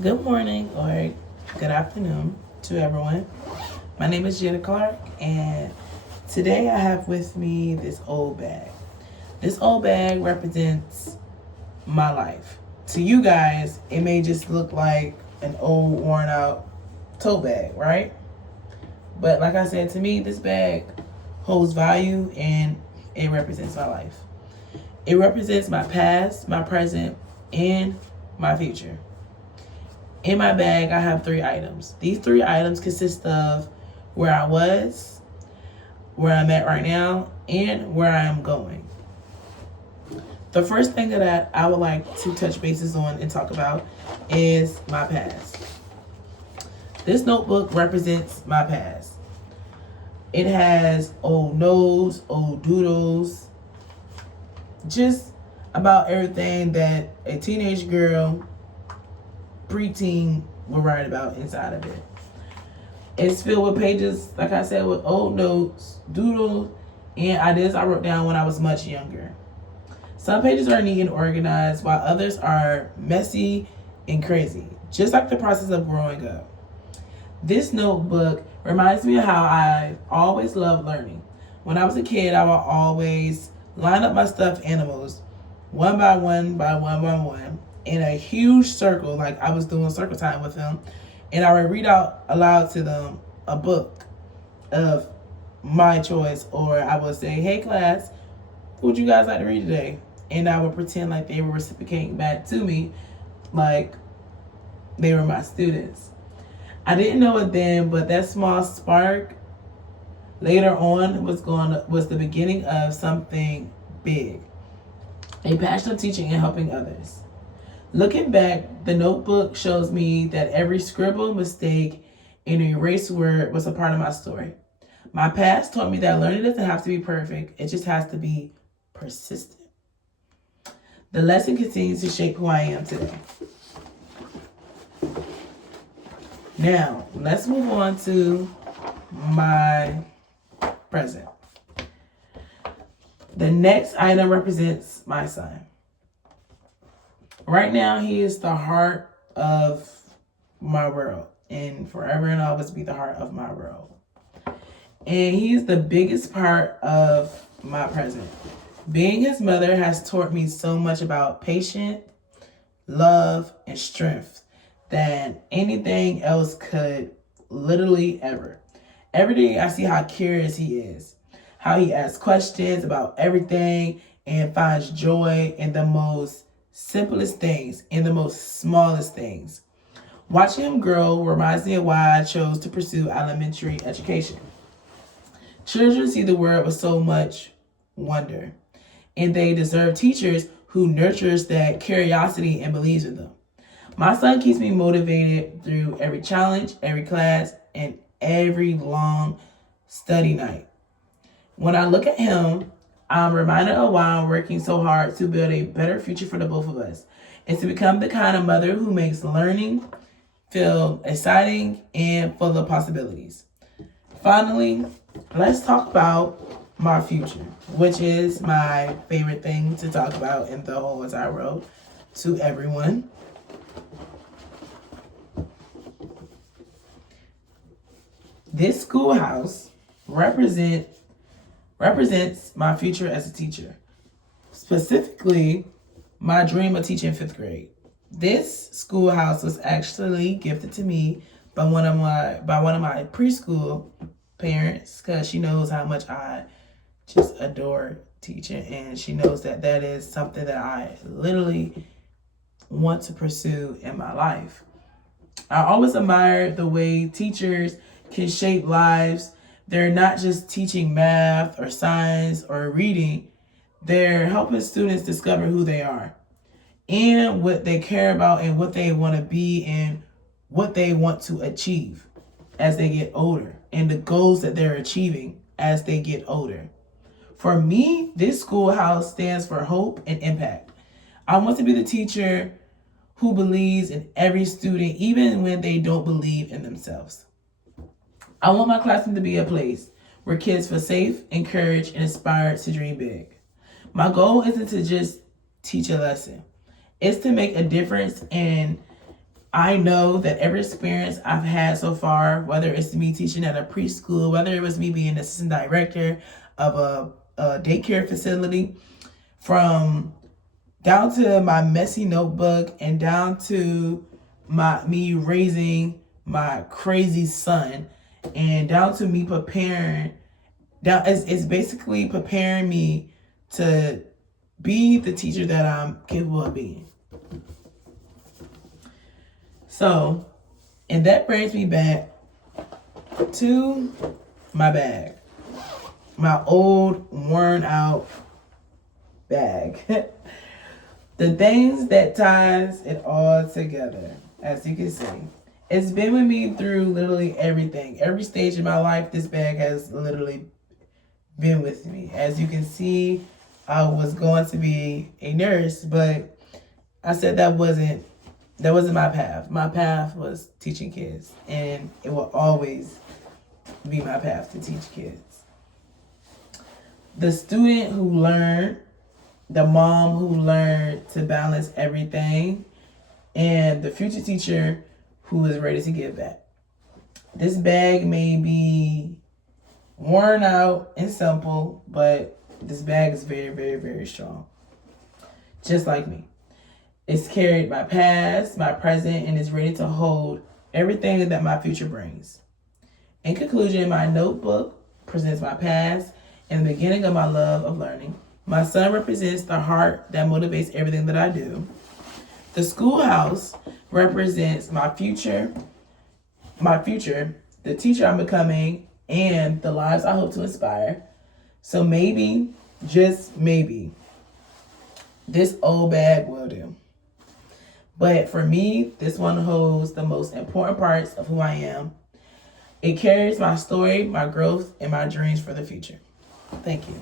Good morning or good afternoon to everyone. My name is Jada Clark, and today I have with me this old bag. This old bag represents my life. To you guys, it may just look like an old, worn out tote bag, right? But like I said, to me, this bag holds value and it represents my life. It represents my past, my present, and my future. In my bag, I have 3 items. These 3 items consist of where I was, where I'm at right now, and where I am going. The first thing that I would like to touch bases on and talk about is my past. This notebook represents my past. It has old notes, old doodles, just about everything that a teenage girl, preteen, will write about inside of it. It's filled with pages, like I said, with old notes, doodles, and ideas I wrote down when I was much younger. Some pages are neat and organized, while others are messy and crazy, just like the process of growing up. This notebook reminds me of how I always loved learning. When I was a kid, I would always line up my stuffed animals one by one by one by one in a huge circle, like I was doing circle time with them, and I would read out aloud to them a book of my choice, or I would say, "Hey class, what would you guys like to read today?" And I would pretend like they were reciprocating back to me, like they were my students. I didn't know it then, but that small spark later on was the beginning of something big. A passion of teaching and helping others. Looking back, the notebook shows me that every scribble, mistake, and erased word was a part of my story. My past taught me that learning doesn't have to be perfect, it just has to be persistent. The lesson continues to shape who I am today. Now, let's move on to my present. The next item represents my son. Right now, he is the heart of my world, and forever and always be the heart of my world. And he's the biggest part of my present. Being his mother has taught me so much about patience, love, and strength than anything else could literally ever. Every day I see how curious he is, how he asks questions about everything and finds joy in the most simplest things, in the most smallest things. Watching him grow reminds me of why I chose to pursue elementary education. Children see the world with so much wonder, and they deserve teachers who nurtures that curiosity and believes in them. My son keeps me motivated through every challenge, every class, and every long study night. When I look at him, I'm reminded of why I'm working so hard to build a better future for the both of us and to become the kind of mother who makes learning feel exciting and full of possibilities. Finally, let's talk about my future, which is my favorite thing to talk about in the whole entire world to everyone. This schoolhouse represents my future as a teacher, specifically my dream of teaching 5th grade. This schoolhouse was actually gifted to me by one of my preschool parents, because she knows how much I just adore teaching, and she knows that that is something that I literally want to pursue in my life. I always admire the way teachers can shape lives. They're not just teaching math or science or reading, they're helping students discover who they are and what they care about and what they want to be and what they want to achieve as they get older and the goals that they're achieving as they get older. For me, this schoolhouse stands for hope and impact. I want to be the teacher who believes in every student, even when they don't believe in themselves. I want my classroom to be a place where kids feel safe, encouraged, and inspired to dream big. My goal isn't to just teach a lesson. It's to make a difference in I know that every experience I've had so far, whether it's me teaching at a preschool, whether it was me being assistant director of a daycare facility, from down to my messy notebook and down to me raising my crazy son, and down to me preparing, it's basically preparing me to be the teacher that I'm capable of being. So, and that brings me back to my bag, my old worn out bag. The things that ties it all together, as you can see. It's been with me through literally everything. Every stage of my life, this bag has literally been with me. As you can see, I was going to be a nurse, but I said that wasn't my path. My path was teaching kids, and it will always be my path to teach kids. The student who learned, the mom who learned to balance everything, and the future teacher who is ready to give back. This bag may be worn out and simple, but this bag is very, very, very strong. Just like me. It's carried my past, my present, and is ready to hold everything that my future brings. In conclusion, my notebook presents my past and the beginning of my love of learning. My son represents the heart that motivates everything that I do. The schoolhouse represents my future, the teacher I'm becoming, and the lives I hope to inspire. So maybe, just maybe, this old bag will do. But for me, this one holds the most important parts of who I am. It carries my story, my growth, and my dreams for the future. Thank you.